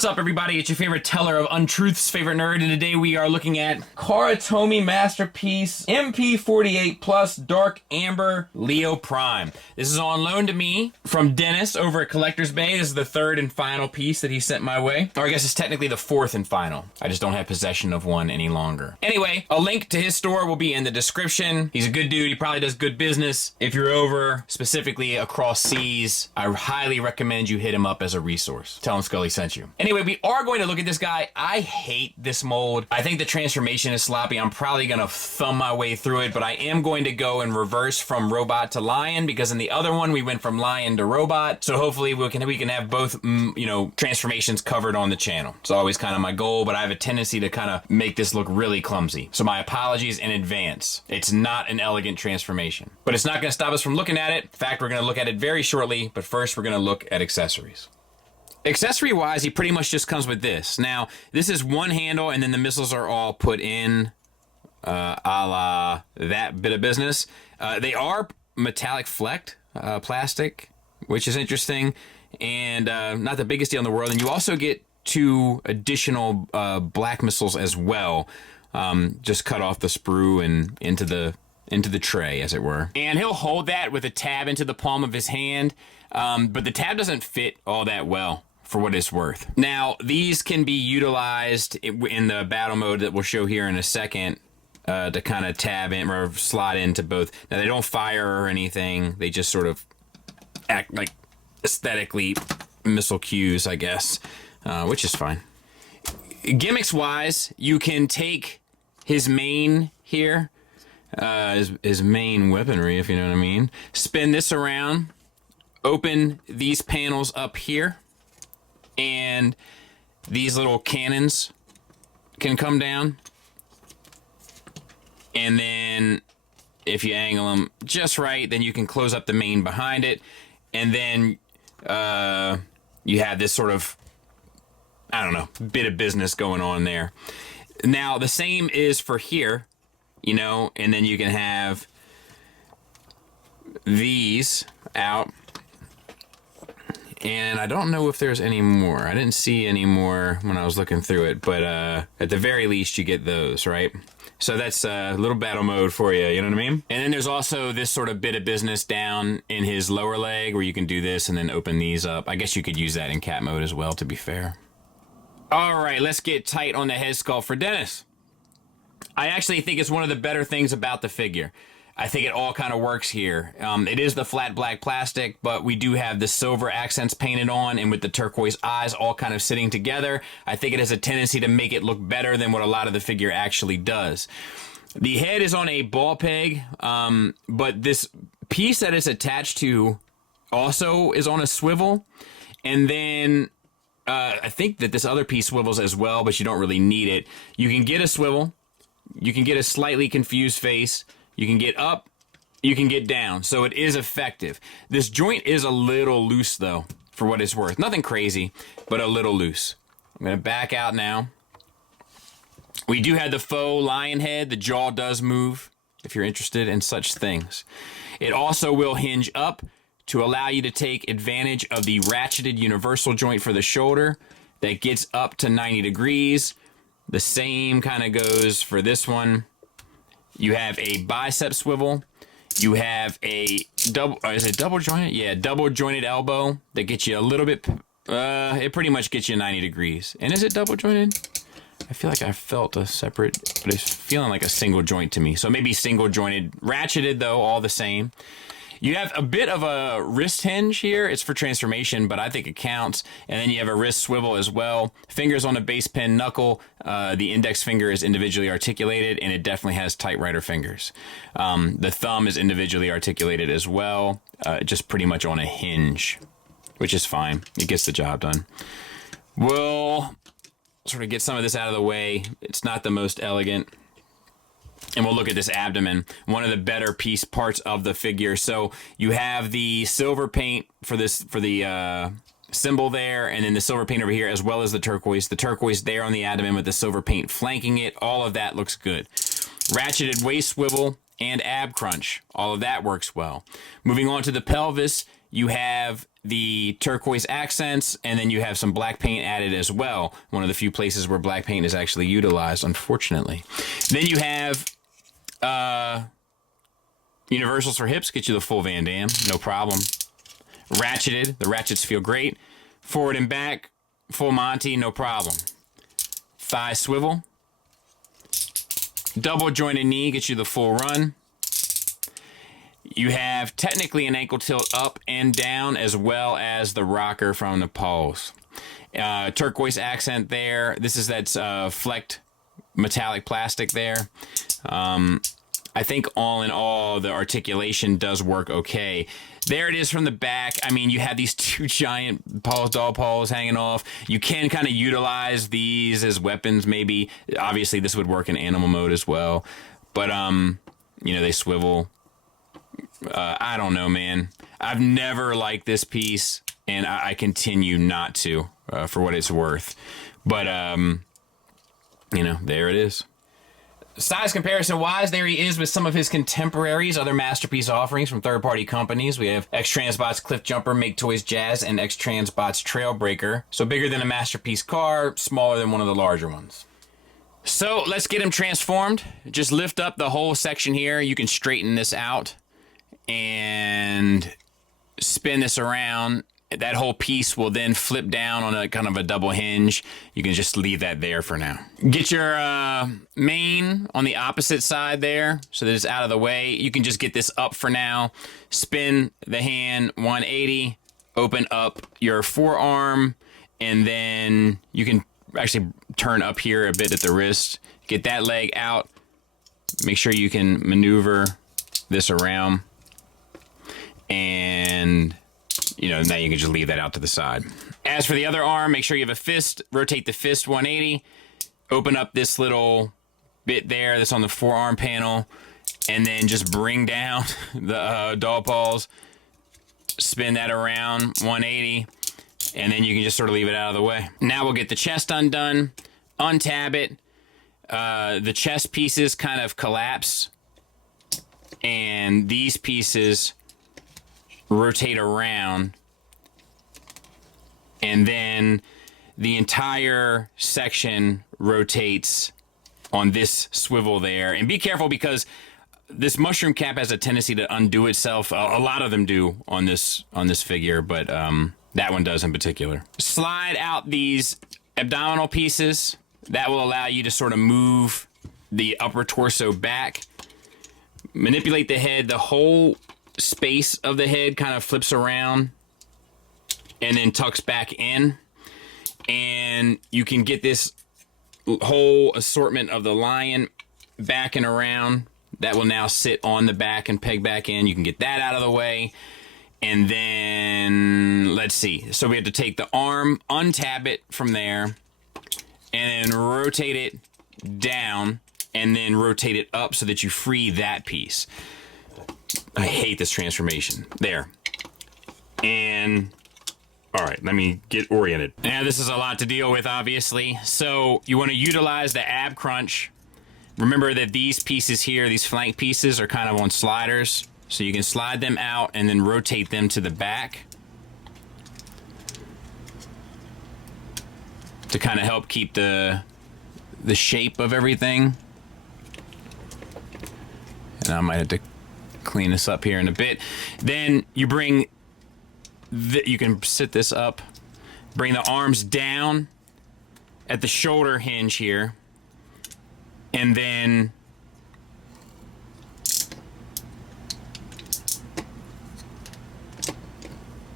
What's up, everybody? It's your favorite teller of untruths, favorite nerd, and today we are looking at Tomy Masterpiece MP48 Plus Dark Amber LeoPrime. This is on loan to me from Dennis over at Collector's Bay. This is the third and final piece that he sent my way. Or I guess it's technically the fourth and final. I just don't have possession of one any longer. Anyway, a link to his store will be in the description. He's a good dude. He probably does good business. If you're over, specifically across seas, I highly recommend you hit him up as a resource. Tell him Scully sent you. Anyway, we are going to look at this guy. I hate this mold. I think the transformation is sloppy. I'm probably going to thumb my way through it, but I am going to go in reverse from robot to lion, because in the other one we went from lion to robot. So hopefully we can have both, transformations covered on the channel. It's always kind of my goal, but I have a tendency to kind of make this look really clumsy. So my apologies in advance. It's not an elegant transformation, but it's not going to stop us from looking at it. In fact, we're going to look at it very shortly, but first we're going to look at accessories. Accessory wise, he pretty much just comes with this. Now, this is one handle, and then the missiles are all put in a la that bit of business. They are metallic flecked plastic, which is interesting, and not the biggest deal in the world. And you also get two additional black missiles as well, just cut off the sprue and into the tray, as it were. And he'll hold that with a tab into the palm of his hand, but the tab doesn't fit all that well, for what it's worth. Now, these can be utilized in the battle mode that we'll show here in a second, to kind of tab in or slot into both. Now, they don't fire or anything. They just sort of act like aesthetically missile cues, I guess, which is fine. Gimmicks wise, you can take his main here, his main weaponry, if you know what I mean. Spin this around, open these panels up here, and these little cannons can come down. And then if you angle them just right, then you can close up the main behind it. And then you have this sort of, I don't know, bit of business going on there. Now, the same is for here, and then you can have these out. And I don't know if there's any more. I didn't see any more when I was looking through it, but at the very least you get those, right? So that's a little battle mode for you, you know what I mean? And then there's also this sort of bit of business down in his lower leg where you can do this and then open these up. I guess you could use that in cat mode as well, to be fair. All right, let's get tight on the head sculpt for Dennis. I actually think it's one of the better things about the figure. I think it all kind of works here. It is the flat black plastic, but we do have the silver accents painted on, and with the turquoise eyes all kind of sitting together, I think it has a tendency to make it look better than what a lot of the figure actually does. The head is on a ball peg, but this piece that it's attached to also is on a swivel, and then I think that this other piece swivels as well, but you don't really need it. You can get a swivel, you can get a slightly confused face, you can get up, you can get down, so it is effective. This joint is a little loose, though, for what it's worth. Nothing crazy, but a little loose. I'm going to back out now. We do have the faux lion head. The jaw does move, if you're interested in such things. It also will hinge up to allow you to take advantage of the ratcheted universal joint for the shoulder that gets up to 90 degrees. The same kind of goes for this one. You have a bicep swivel. You have a is it double jointed? Yeah, double jointed elbow that gets you a little bit, it pretty much gets you 90 degrees. And is it double jointed? I feel like I felt a separate, but it's feeling like a single joint to me. So maybe single jointed, ratcheted though, all the same. You have a bit of a wrist hinge here. It's for transformation, but I think it counts. And then you have a wrist swivel as well. Fingers on a base pin knuckle. The index finger is individually articulated, and it definitely has tight writer fingers. The thumb is individually articulated as well, just pretty much on a hinge, which is fine. It gets the job done. We'll sort of get some of this out of the way. It's not the most elegant. And we'll look at this abdomen, one of the better parts of the figure. So you have the silver paint for the symbol there, and then the silver paint over here, as well as the turquoise. The turquoise there on the abdomen with the silver paint flanking it. All of that looks good. Ratcheted waist swivel and ab crunch. All of that works well. Moving on to the pelvis, you have the turquoise accents, and then you have some black paint added as well. One of the few places where black paint is actually utilized, unfortunately. Then you have universals for hips, get you the full Van Damme, no problem. Ratcheted, the ratchets feel great. Forward and back, full Monty, no problem. Thigh swivel. Double jointed knee, gets you the full run. You have technically an ankle tilt up and down, as well as the rocker from the pulse. Turquoise accent there. This is that flecked metallic plastic there. I think all in all, the articulation does work okay. There it is from the back. I mean, you have these two giant doll paws hanging off. You can kind of utilize these as weapons, maybe. Obviously, this would work in animal mode as well. But, you know, they swivel. I don't know, man. I've never liked this piece, and I continue not to, for what it's worth. But, you know, there it is. Size comparison-wise, there he is with some of his contemporaries, other Masterpiece offerings from third-party companies. We have X-Transbot's Cliff Jumper, Make Toys Jazz, and X-Transbot's Trailbreaker. So bigger than a Masterpiece car, smaller than one of the larger ones. So let's get him transformed. Just lift up the whole section here. You can straighten this out and spin this around. That whole piece will then flip down on a kind of a double hinge. You can just leave that there for now. Get your mane on the opposite side there so that it's out of the way. You can just get this up for now. Spin the hand 180, open up your forearm, and then you can actually turn up here a bit at the wrist. Get that leg out. Make sure you can maneuver this around. And you know, now you can just leave that out to the side. As for the other arm, make sure you have a fist. Rotate the fist 180. Open up this little bit there that's on the forearm panel. And then just bring down the doll paws. Spin that around 180. And then you can just sort of leave it out of the way. Now we'll get the chest undone. Untab it. The chest pieces kind of collapse. And these pieces rotate around, and then the entire section rotates on this swivel there. And be careful, because this mushroom cap has a tendency to undo itself. A lot of them do on this figure, but that one does in particular. Slide out these abdominal pieces. That will allow you to sort of move the upper torso back. Manipulate the head. The whole space of the head kind of flips around and then tucks back in, and you can get this whole assortment of the lion back and around. That will now sit on the back and peg back in. You can get that out of the way. And then let's see, so we have to take the arm, untab it from there, and then rotate it down, and then rotate it up so that you free that piece. I hate this transformation. There. And, all right, let me get oriented. Now, this is a lot to deal with, obviously. So you want to utilize the ab crunch. Remember that these pieces here, these flank pieces, are kind of on sliders. So you can slide them out and then rotate them to the back to kind of help keep the shape of everything. And I might have to clean this up here in a bit. Then you bring you can sit this up, bring the arms down at the shoulder hinge here, and then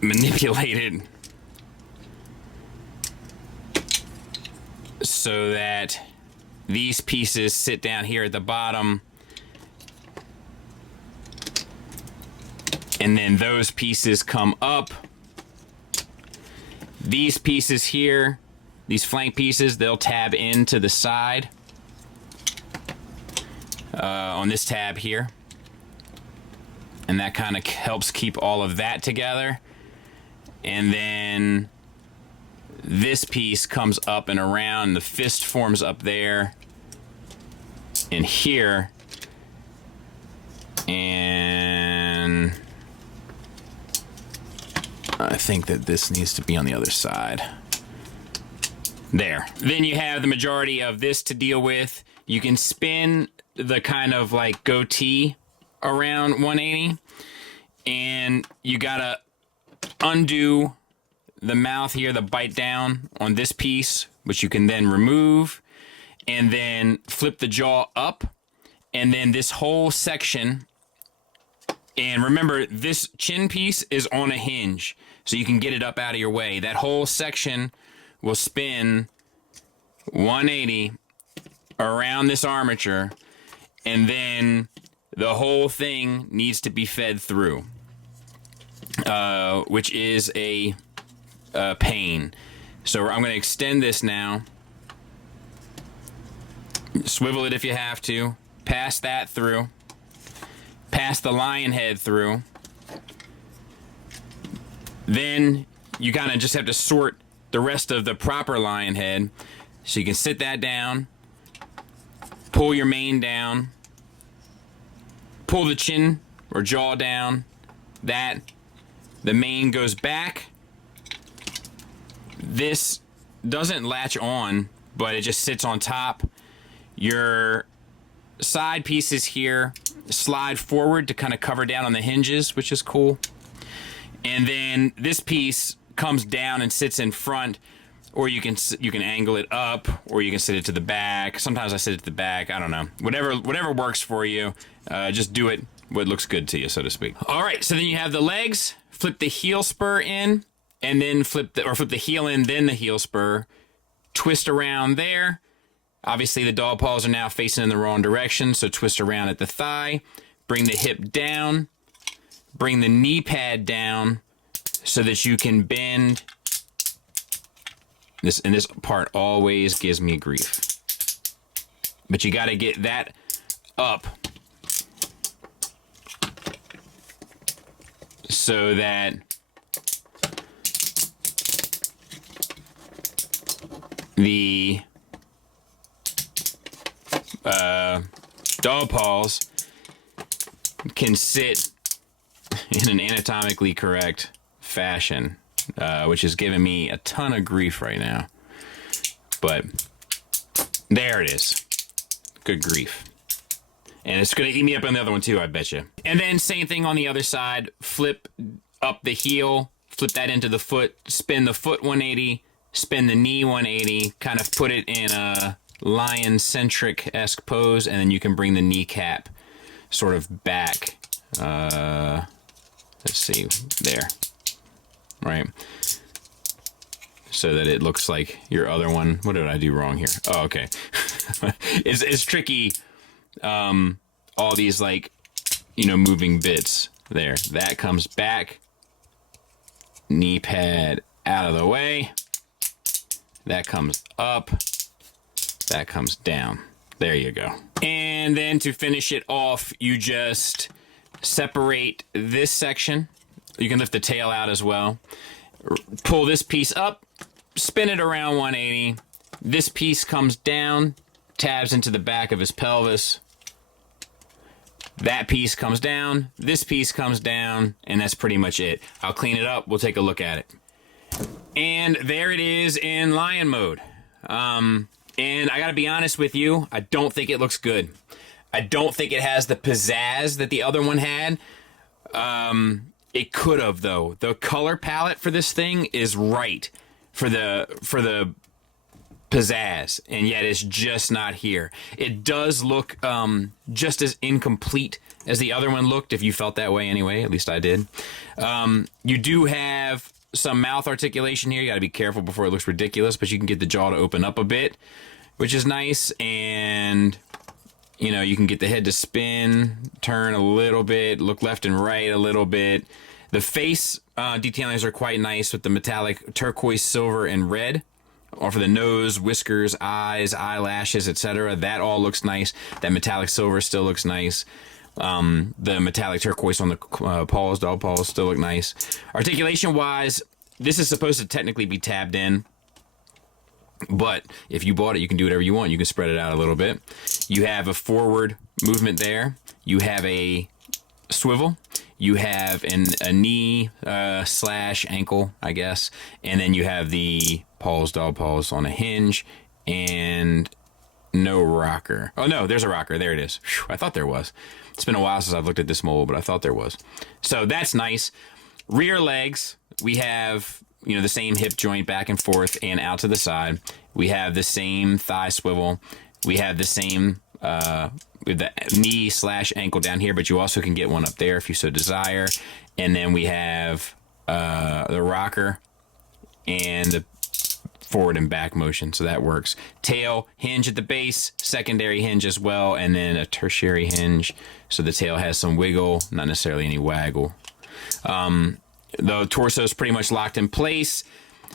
manipulate it so that these pieces sit down here at the bottom. And then those pieces come up. These pieces here, these flank pieces, they'll tab into the side on this tab here. And that kind of helps keep all of that together. And then this piece comes up and around. The fist forms up there and here. And I think that this needs to be on the other side. There. Then you have the majority of this to deal with. You can spin the kind of like goatee around 180, and you gotta undo the mouth here, the bite down on this piece, which you can then remove, and then flip the jaw up, and then this whole section. And remember, this chin piece is on a hinge, so you can get it up out of your way. That whole section will spin 180 around this armature, and then the whole thing needs to be fed through, which is a pain. So I'm going to extend this now. Swivel it if you have to. Pass that through. Pass the lion head through. Then you kind of just have to sort the rest of the proper lion head. So you can sit that down, pull your mane down, pull the chin or jaw down. The mane goes back. This doesn't latch on, but it just sits on top. Your side pieces here slide forward to kind of cover down on the hinges, which is cool. And then this piece comes down and sits in front, or you can angle it up, or you can sit it to the back. Sometimes I sit it to the back. I don't know. Whatever works for you. Just do it what looks good to you, so to speak. All right, so then you have the legs. Flip the heel spur in, and then flip the heel in, then the heel spur. Twist around there. Obviously, the dog paws are now facing in the wrong direction, so twist around at the thigh. Bring the hip down. Bring the knee pad down so that you can bend. This part always gives me grief. But you got to get that up so that the dog paws can sit in an anatomically correct fashion, which is giving me a ton of grief right now. But there it is. Good grief. And it's going to eat me up on the other one too, I bet you. And then same thing on the other side. Flip up the heel, flip that into the foot, spin the foot 180, spin the knee 180, kind of put it in a lion-centric-esque pose, and then you can bring the kneecap sort of back. Let's see, there. Right. So that it looks like your other one. What did I do wrong here? Oh, okay. It's tricky. All these, like, moving bits. There. That comes back. Knee pad out of the way. That comes up. That comes down. There you go. And then to finish it off, you just separate this section. You can lift the tail out as well. Pull this piece up, spin it around 180. This piece comes down, tabs into the back of his pelvis. That piece comes down, this piece comes down, and that's pretty much it. I'll clean it up. We'll take a look at it. And there it is in lion mode. And I gotta be honest with you, I don't think it looks good. I don't think it has the pizzazz that the other one had. It could have, though. The color palette for this thing is right for the pizzazz, and yet it's just not here. It does look just as incomplete as the other one looked, if you felt that way anyway. At least I did. You do have some mouth articulation here. You got to be careful before it looks ridiculous, but you can get the jaw to open up a bit, which is nice. And you can get the head to spin, turn a little bit, look left and right a little bit. The face detailings are quite nice with the metallic turquoise, silver, and red. Or for the nose, whiskers, eyes, eyelashes, etc. That all looks nice. That metallic silver still looks nice. The metallic turquoise on the paws, dog paws, still look nice. Articulation-wise, this is supposed to technically be tabbed in. But if you bought it, you can do whatever you want. You can spread it out a little bit. You have a forward movement there. You have a swivel. you have a knee slash ankle, I guess, and then you have the paws, dog paws on a hinge, and no rocker. Oh no, there's a rocker. There it is. Whew, I thought there was. It's been a while since I've looked at this mold, but I thought there was. So that's nice. Rear legs, we have, you know, the same hip joint back and forth and out to the side. We have the same thigh swivel. We have the same with the knee slash ankle down here, but you also can get one up there if you so desire. And then we have the rocker and the forward and back motion, so that works. Tail hinge at the base, secondary hinge as well, and then a tertiary hinge, so the tail has some wiggle, not necessarily any waggle. The torso is pretty much locked in place.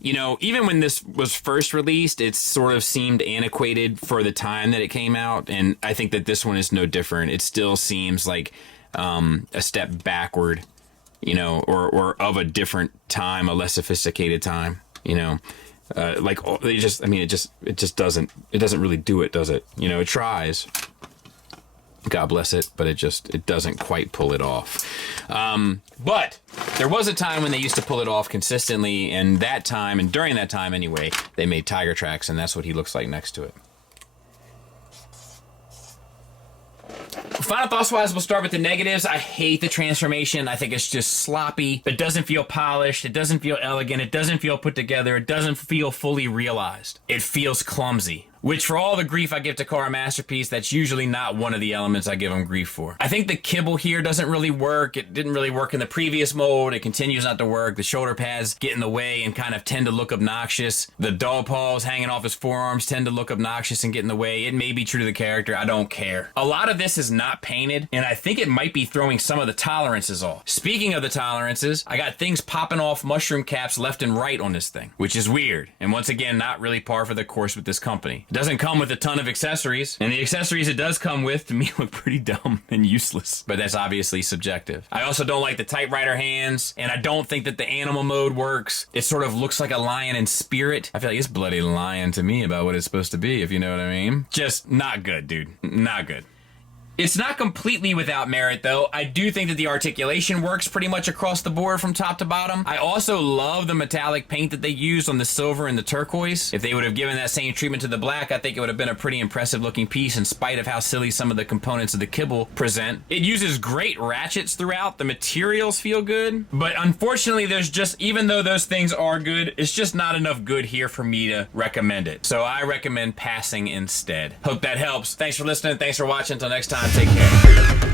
You know, even when this was first released, it sort of seemed antiquated for the time that it came out, and I think that this one is no different. It still seems like a step backward, you know, or of a different time, a less sophisticated time, you know. Like they just, I mean, it just doesn't really do it, does it? You know, it tries. God bless it, but it doesn't quite pull it off. But there was a time when they used to pull it off consistently, and that time, and during that time anyway, they made Tiger Tracks, and that's what he looks like next to it. Final thoughts wise, we'll start with the negatives. I hate the transformation. I think it's just sloppy. It doesn't feel polished. It doesn't feel elegant. It doesn't feel put together. It doesn't feel fully realized. It feels clumsy. Which, for all the grief I give Takara Masterpiece, that's usually not one of the elements I give him grief for. I think the kibble here doesn't really work. It didn't really work in the previous mold. It continues not to work. The shoulder pads get in the way and kind of tend to look obnoxious. The dog paws hanging off his forearms tend to look obnoxious and get in the way. It may be true to the character. I don't care. A lot of this is not painted, and I think it might be throwing some of the tolerances off. Speaking of the tolerances, I got things popping off mushroom caps left and right on this thing, which is weird. And once again, not really par for the course with this company. It doesn't come with a ton of accessories, and the accessories it does come with, to me, look pretty dumb and useless, but that's obviously subjective. I also don't like the typewriter hands, and I don't think that the animal mode works. It sort of looks like a lion in spirit. I feel like it's bloody lion to me about what it's supposed to be, if you know what I mean. Just not good, dude. Not good. It's not completely without merit, though. I do think that the articulation works pretty much across the board from top to bottom. I also love the metallic paint that they used on the silver and the turquoise. If they would have given that same treatment to the black, I think it would have been a pretty impressive looking piece in spite of how silly some of the components of the kibble present. It uses great ratchets throughout. The materials feel good, but unfortunately there's just, even though those things are good, it's just not enough good here for me to recommend it. So I recommend passing instead. Hope that helps. Thanks for listening. Thanks for watching. Until next time. Take care.